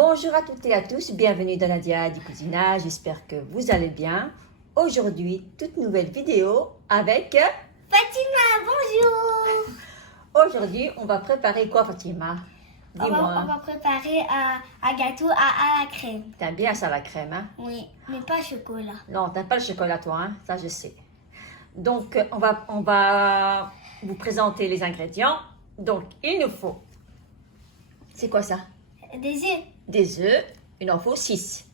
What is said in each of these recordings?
Bonjour à toutes et à tous, bienvenue dans Nadia du Cousinage, j'espère que vous allez bien. Aujourd'hui, toute nouvelle vidéo avec Fatima, bonjour. Aujourd'hui, on va préparer quoi Fatima? On Dis-moi. va préparer un gâteau à la crème. T'aimes bien ça la crème, hein? Oui, mais pas chocolat. Non, t'aimes pas le chocolat toi, hein? Ça je sais. Donc, on va vous présenter les ingrédients. Donc, il nous faut... C'est quoi ça? Des œufs. Des œufs, il en faut 6.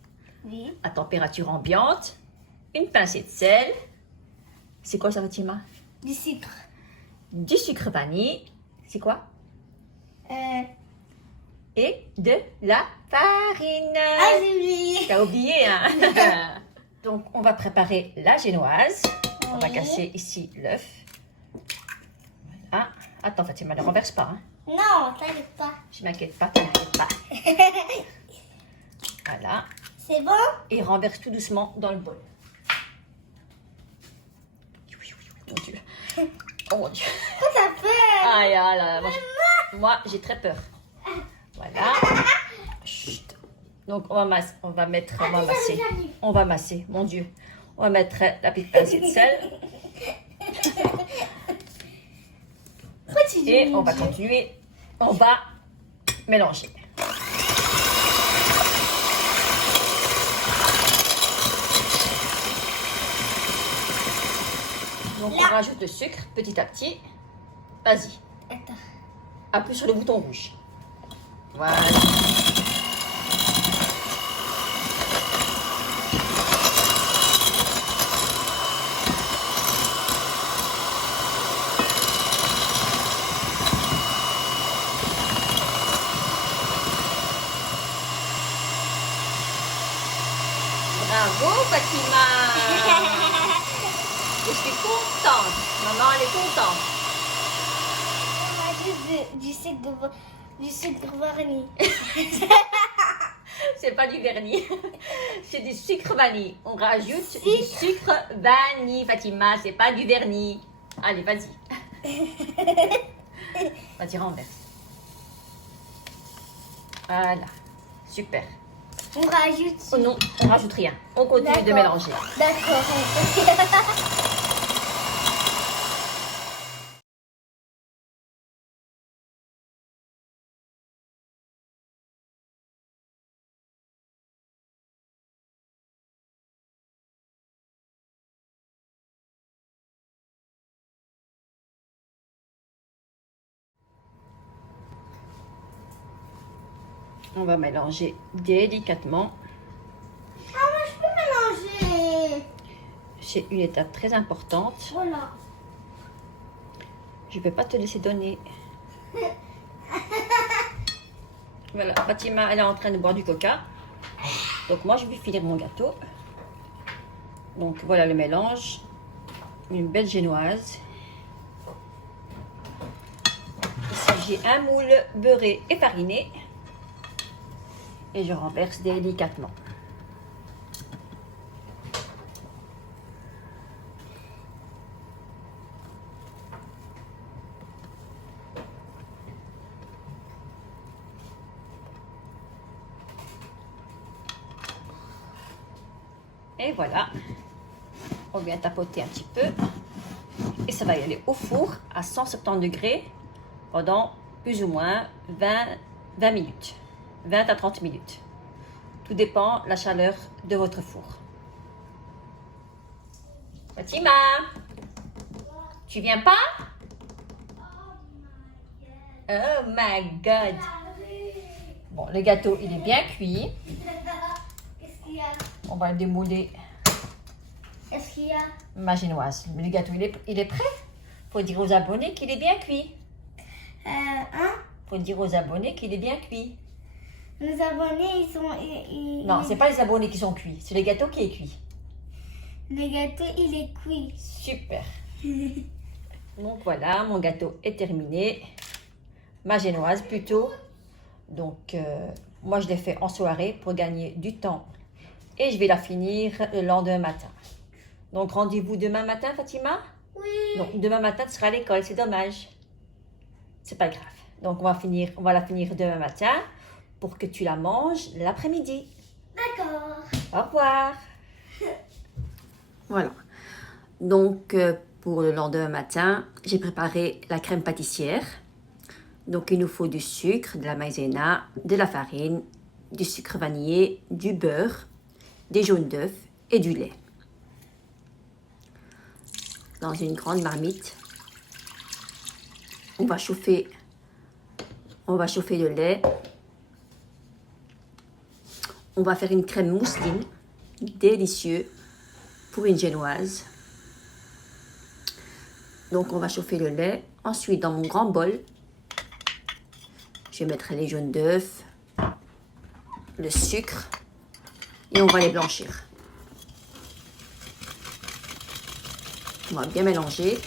Oui. À température ambiante, une pincée de sel. C'est quoi ça Fatima? Du sucre. Du sucre vanille. C'est quoi? Et de la farine. Ah, j'ai oublié. T'as oublié, hein? Donc, on va préparer la génoise. On va Oui. casser ici l'œuf. Voilà. Attends, Fatima, ne renverse pas. Hein. Non, t'inquiète pas. Je m'inquiète pas, t'inquiète pas. Voilà. C'est bon? Et renverse tout doucement dans le bol. Mon Dieu. Oh mon Dieu. Quoi ça fait? Aïe, aïe, là, moi j'ai très peur. Voilà. Chut. Donc on va masser, on va masser. On va masser, mon Dieu. On va mettre la petite pincée de sel. Et on va continuer. On va mélanger. Donc on rajoute le sucre petit à petit. Vas-y. Attends. Appuie sur le bouton rouge. Voilà. Bravo Fatima. Je suis contente. Maman, elle est contente. On rajoute du sucre vanille. C'est pas du vernis. C'est du sucre vanille. On rajoute du sucre vanille, Fatima. C'est pas du vernis. Allez, vas-y. Vas-y, renverse. Voilà. Super. On rajoute. Oh non, on rajoute rien. On continue de D'accord. mélanger. D'accord. On va mélanger délicatement. Ah, moi je peux mélanger. C'est une étape très importante. Voilà. Je ne vais pas te laisser donner. Voilà, Fatima, elle est en train de boire du coca. Donc moi, je vais finir mon gâteau. Donc voilà le mélange. Une belle génoise. Ici, j'ai un moule beurré et fariné. Et je renverse délicatement. Et voilà, on vient tapoter un petit peu et ça va y aller au four à 170 degrés pendant plus ou moins 20 minutes, 20 à 30 minutes. Tout dépend de la chaleur de votre four. Fatima, tu viens pas? Oh my God! Bon, le gâteau, il est bien cuit. Qu'est-ce qu'il y a? On va le démouler. Qu'est-ce qu'il y a? Ma génoise. Le gâteau, il est prêt. Faut dire aux abonnés qu'il est bien cuit. Hein? Faut dire aux abonnés qu'il est bien cuit. Nos abonnés, ils sont. Non, c'est pas les abonnés qui sont cuits. C'est le gâteau qui est cuit. Le gâteau, il est cuit. Super. Donc voilà, mon gâteau est terminé. Ma génoise plutôt. Donc, moi, je l'ai fait en soirée pour gagner du temps. Et je vais la finir le lendemain matin. Donc, rendez-vous demain matin, Fatima? Oui. Donc, demain matin, tu seras à l'école. C'est dommage. C'est pas grave. Donc, on va la finir demain matin pour que tu la manges l'après-midi. D'accord. Au revoir. Voilà. Donc, pour le lendemain matin, j'ai préparé la crème pâtissière. Donc, il nous faut du sucre, de la maïzena, de la farine, du sucre vanillé, du beurre, des jaunes d'œufs et du lait. Dans une grande marmite, on va chauffer le lait. On va faire une crème mousseline, délicieuse pour une génoise. Donc on va chauffer le lait. Ensuite, dans mon grand bol, je vais mettre les jaunes d'œufs, le sucre et on va les blanchir. On va bien mélanger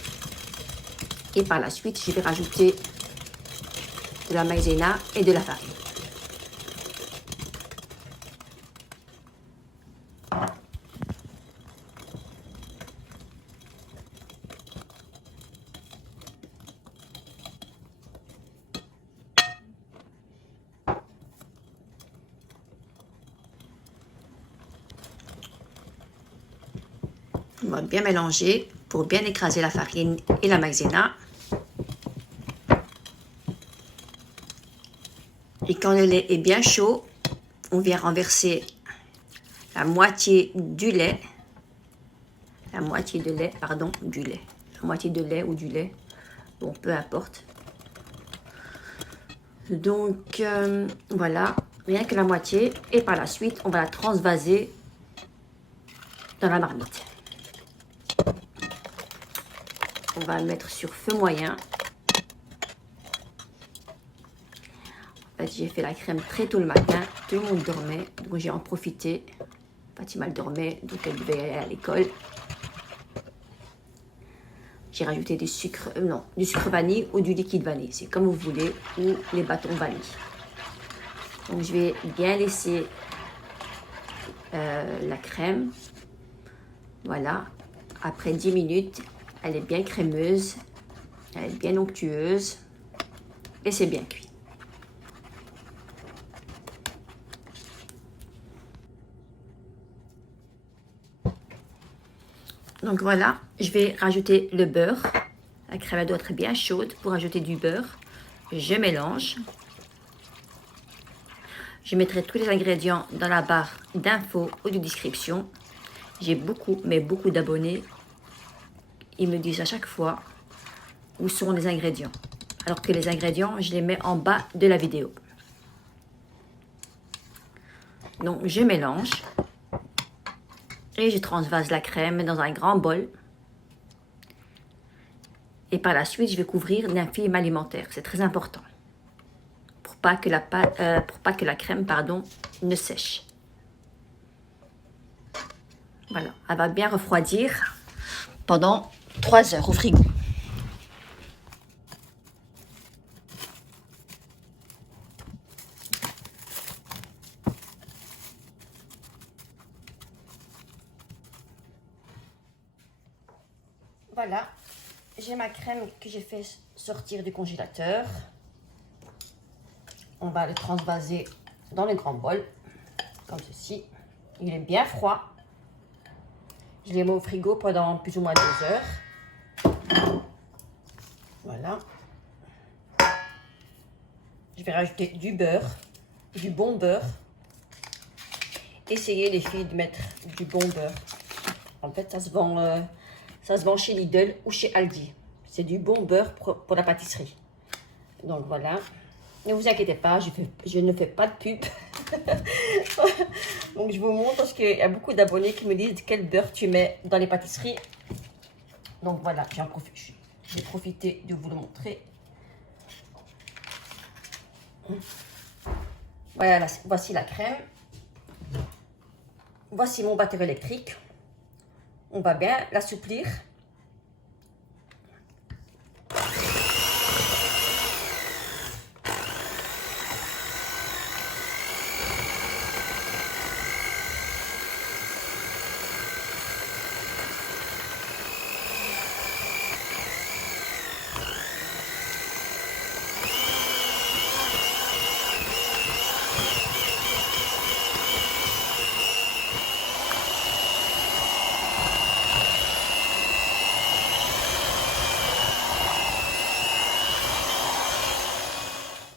et par la suite, je vais rajouter de la maïzena et de la farine. On va bien mélanger pour bien écraser la farine et la maïzena. Et quand le lait est bien chaud, on vient renverser la moitié du lait. La moitié de lait, ou du lait. Bon, peu importe. Donc, voilà, rien que la moitié. Et par la suite, on va la transvaser dans la marmite. On va le mettre sur feu moyen. En fait, j'ai fait la crème très tôt le matin. Tout le monde dormait, donc j'ai en profité. Fatima elle dormait, donc elle devait aller à l'école. J'ai rajouté du sucre vanille ou du liquide vanille. C'est comme vous voulez, ou les bâtons vanille. Donc je vais bien laisser la crème. Voilà. Après 10 minutes, elle est bien crémeuse. Elle est bien onctueuse. Et c'est bien cuit. Donc voilà, je vais rajouter le beurre. La crème doit être bien chaude pour ajouter du beurre. Je mélange. Je mettrai tous les ingrédients dans la barre d'infos ou de description. J'ai beaucoup d'abonnés. Ils me disent à chaque fois où sont les ingrédients. Alors que les ingrédients, je les mets en bas de la vidéo. Donc je mélange. Et je transvase la crème dans un grand bol. Et par la suite, je vais couvrir d'un film alimentaire. C'est très important. Pour pas que la crème ne sèche. Voilà. Elle va bien refroidir pendant 3 heures au frigo. Voilà, j'ai ma crème que j'ai fait sortir du congélateur. On va le transvaser dans le grand bol, comme ceci. Il est bien froid. Je l'ai mis au frigo pendant plus ou moins 2 heures. Voilà. Je vais rajouter du beurre, du bon beurre. Essayez les filles de mettre du bon beurre. En fait, ça se vend chez Lidl ou chez Aldi. C'est du bon beurre pour la pâtisserie. Donc voilà. Ne vous inquiétez pas, je ne fais pas de pub. Donc je vous montre parce qu'il y a beaucoup d'abonnés qui me disent quel beurre tu mets dans les pâtisseries. Donc voilà, j'ai profité de vous le montrer. Voilà, voici la crème. Voici mon batteur électrique. On va bien l'assouplir.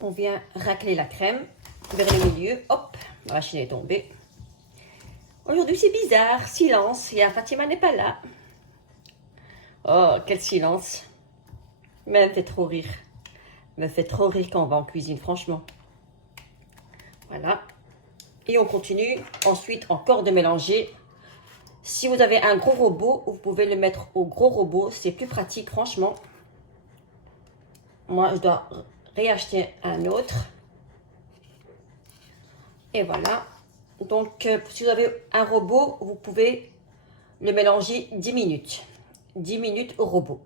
on vient racler la crème vers le milieu. Hop, la machine est tombée. Aujourd'hui, c'est bizarre. Silence. Fatima n'est pas là. Oh, quel silence. Mais elle me fait trop rire. Elle me fait trop rire quand on va en cuisine, franchement. Voilà. Et on continue ensuite encore de mélanger. Si vous avez un gros robot, vous pouvez le mettre au gros robot. C'est plus pratique, franchement. Moi, je dois réacheter un autre. Et voilà. Donc, si vous avez un robot, vous pouvez le mélanger 10 minutes. 10 minutes au robot.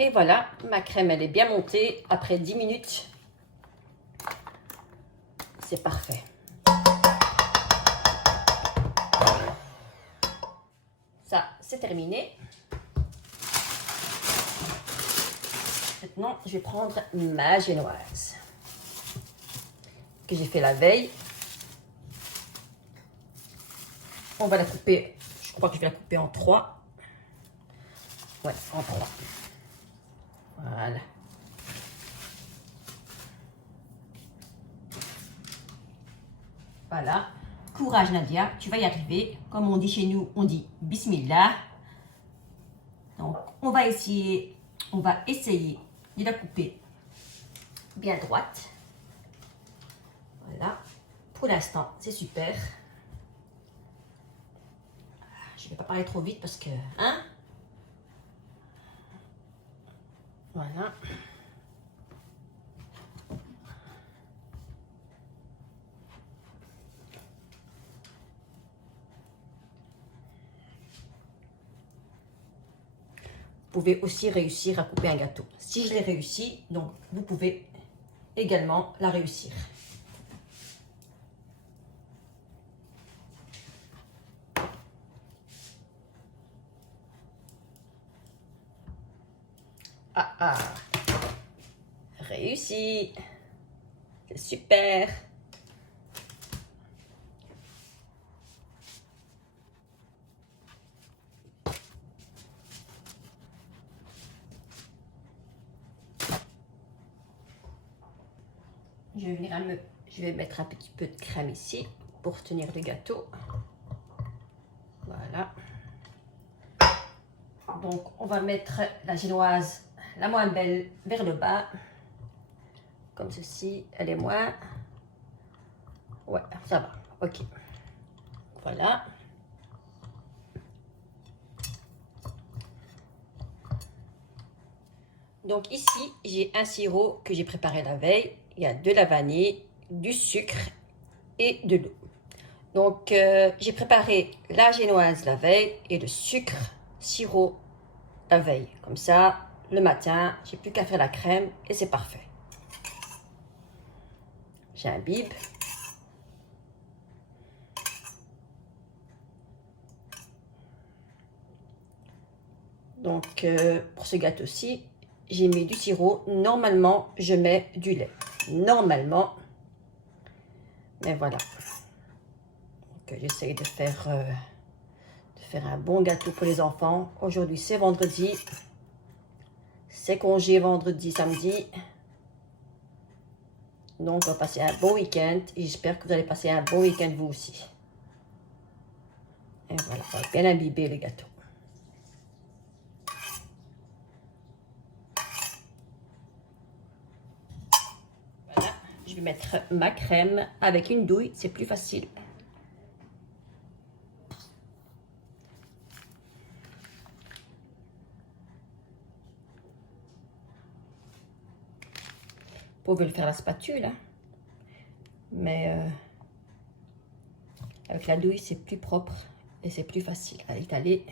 Et voilà, ma crème, elle est bien montée. Après 10 minutes, c'est parfait. Ça, c'est terminé. Maintenant, je vais prendre ma génoise que j'ai fait la veille. On va la couper, je crois que je vais la couper en 3. Ouais, en 3. Voilà. Voilà. Courage Nadia, tu vas y arriver. Comme on dit chez nous, on dit Bismillah. Donc, on va essayer de la couper bien droite. Voilà. Pour l'instant, c'est super. Je ne vais pas parler trop vite parce que... Hein? Voilà. Vous pouvez aussi réussir à couper un gâteau. Si je l'ai réussi, donc vous pouvez également la réussir. Ah ah, réussi. C'est super. Je vais mettre un petit peu de crème ici pour tenir le gâteau. Voilà. Donc, on va mettre la génoise, la moins belle, vers le bas. Comme ceci. Elle est moins... Ouais, ça va. Ok. Voilà. Donc ici, j'ai un sirop que j'ai préparé la veille. Il y a de la vanille, du sucre et de l'eau. Donc, j'ai préparé la génoise la veille et le sucre, sirop la veille. Comme ça, le matin, j'ai plus qu'à faire la crème et c'est parfait. J'ai un bib. Donc, pour ce gâteau-ci, j'ai mis du sirop. Normalement, je mets du lait. Normalement. Mais voilà. J'essaye de faire un bon gâteau pour les enfants. Aujourd'hui, c'est vendredi. C'est congé vendredi, samedi. Donc, on va passer un bon week-end. Et j'espère que vous allez passer un bon week-end vous aussi. Et voilà, on va bien imbiber le gâteau. Voilà, je vais mettre ma crème avec une douille. C'est plus facile. Vous pouvez le faire à la spatule, hein. Mais avec la douille, c'est plus propre et c'est plus facile à étaler.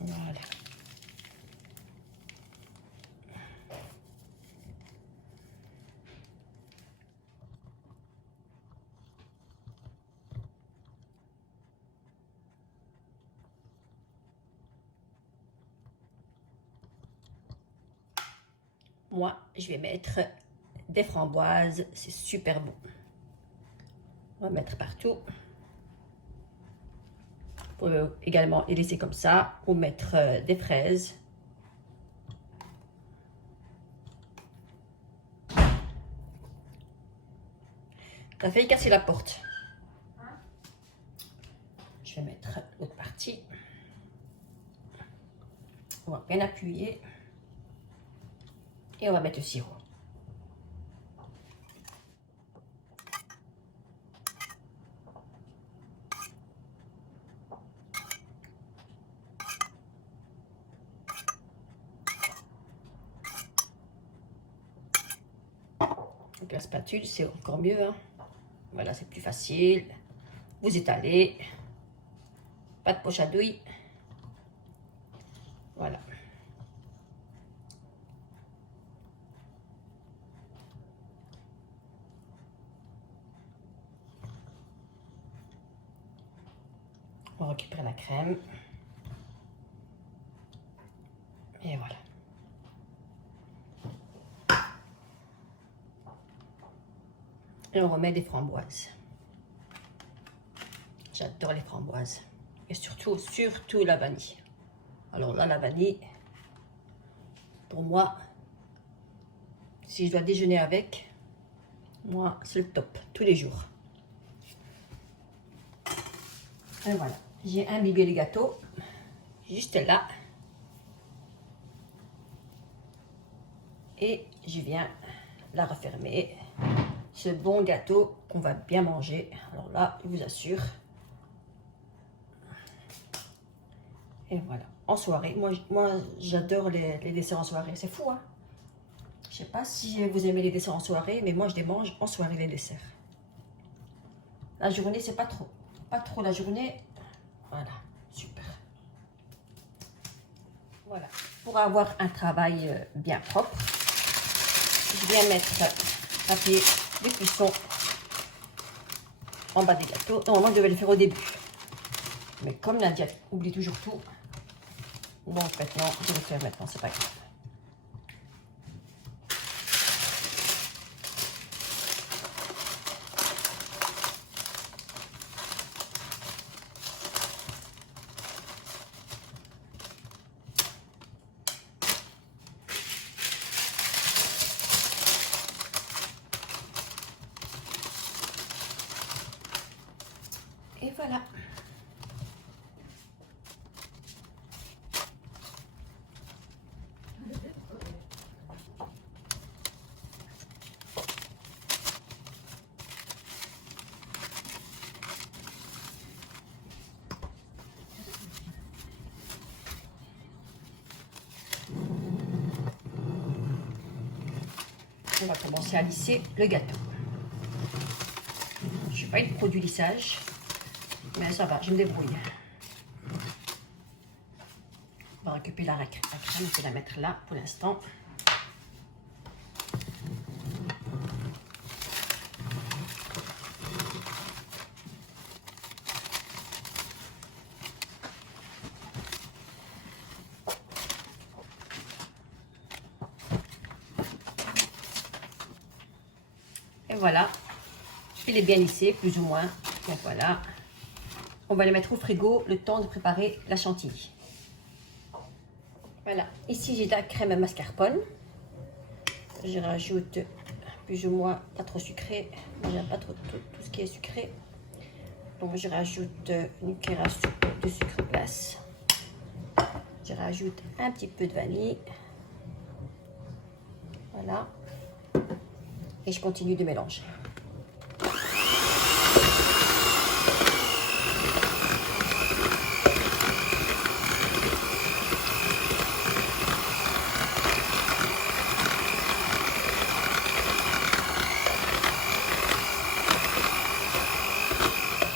Voilà. moi, je vais mettre des framboises. C'est super bon. On va mettre partout. Vous pouvez également les laisser comme ça ou mettre des fraises. Ça fait casser la porte. Je vais mettre l'autre partie. On va bien appuyer. Et on va mettre le sirop. Donc la spatule, c'est encore mieux. Hein. Voilà, c'est plus facile. Vous étalez. Pas de poche à douille. Voilà. On récupère la crème. Et voilà. Et on remet des framboises. J'adore les framboises. Et surtout la vanille. Alors là, la vanille, pour moi, si je dois déjeuner avec, moi, c'est le top, tous les jours. Et voilà, j'ai imbibé le gâteau, juste là. Et je viens la refermer. Ce bon gâteau qu'on va bien manger. Alors là, je vous assure. Et voilà, en soirée. Moi j'adore les desserts en soirée. C'est fou, hein? Je sais pas si vous aimez les desserts en soirée, mais moi je les mange en soirée, les desserts. La journée, c'est pas trop. Pas trop la journée. Voilà, super. Voilà, pour avoir un travail bien propre, je viens mettre papier de cuisson en bas des gâteaux. Normalement, je devais le faire au début. Mais comme Nadia oublie toujours tout, donc maintenant, je vais le faire maintenant, c'est pas grave. Et voilà. On va commencer à lisser le gâteau. Je ne suis pas une pro du lissage, mais ça va, je me débrouille. On va récupérer la crème, je vais la mettre là pour l'instant. Et voilà, il est bien lissé, plus ou moins. Donc voilà, on va les mettre au frigo le temps de préparer la chantilly. Voilà, ici j'ai de la crème mascarpone. Je rajoute plus ou moins, pas trop sucré. Moi j'aime pas trop tout ce qui est sucré. Donc je rajoute une cuillère à soupe de sucre glace. Je rajoute un petit peu de vanille. Voilà. Et je continue de mélanger.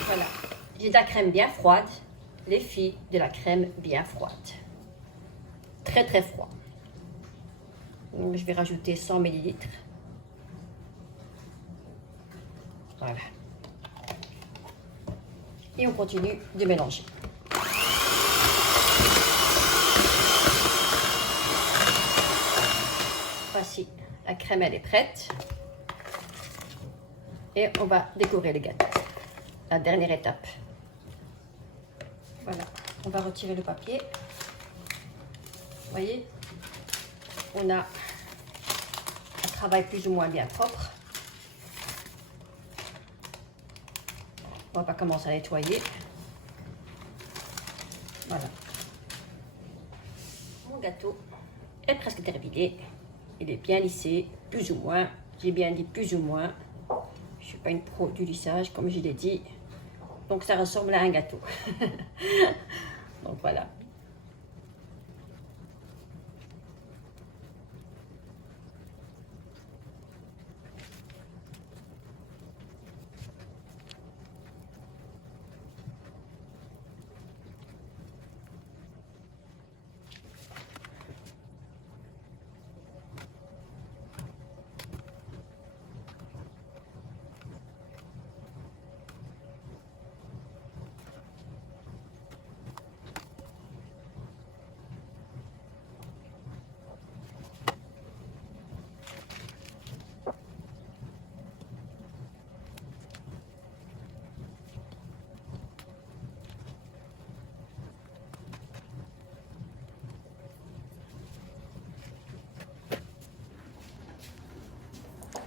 Voilà. J'ai de la crème bien froide. Les filles, de la crème bien froide. Très très froid. Donc je vais rajouter 100 ml. Voilà. Et on continue de mélanger. fois-ci, la crème elle est prête. Et on va décorer le gâteau. La dernière étape. Voilà, on va retirer le papier. Vous voyez, on a un travail plus ou moins bien propre. On va commencer à nettoyer. Voilà. Mon gâteau est presque terminé. Il est bien lissé, plus ou moins. J'ai bien dit plus ou moins. Je ne suis pas une pro du lissage, comme je l'ai dit. Donc ça ressemble à un gâteau. Donc voilà.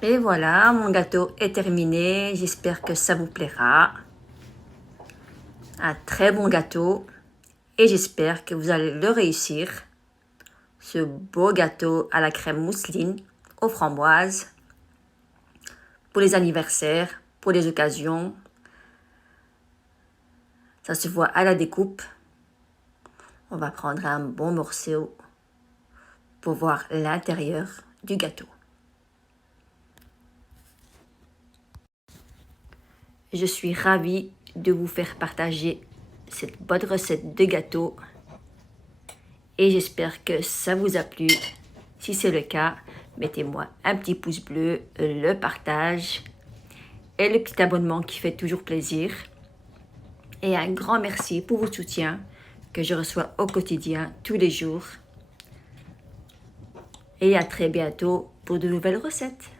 Et voilà, mon gâteau est terminé. J'espère que ça vous plaira. Un très bon gâteau. Et j'espère que vous allez le réussir. Ce beau gâteau à la crème mousseline aux framboises. Pour les anniversaires, pour les occasions. Ça se voit à la découpe. On va prendre un bon morceau pour voir l'intérieur du gâteau. Je suis ravie de vous faire partager cette bonne recette de gâteau et j'espère que ça vous a plu. Si c'est le cas, mettez-moi un petit pouce bleu, le partage et le petit abonnement qui fait toujours plaisir. Et un grand merci pour votre soutien que je reçois au quotidien, tous les jours. Et à très bientôt pour de nouvelles recettes.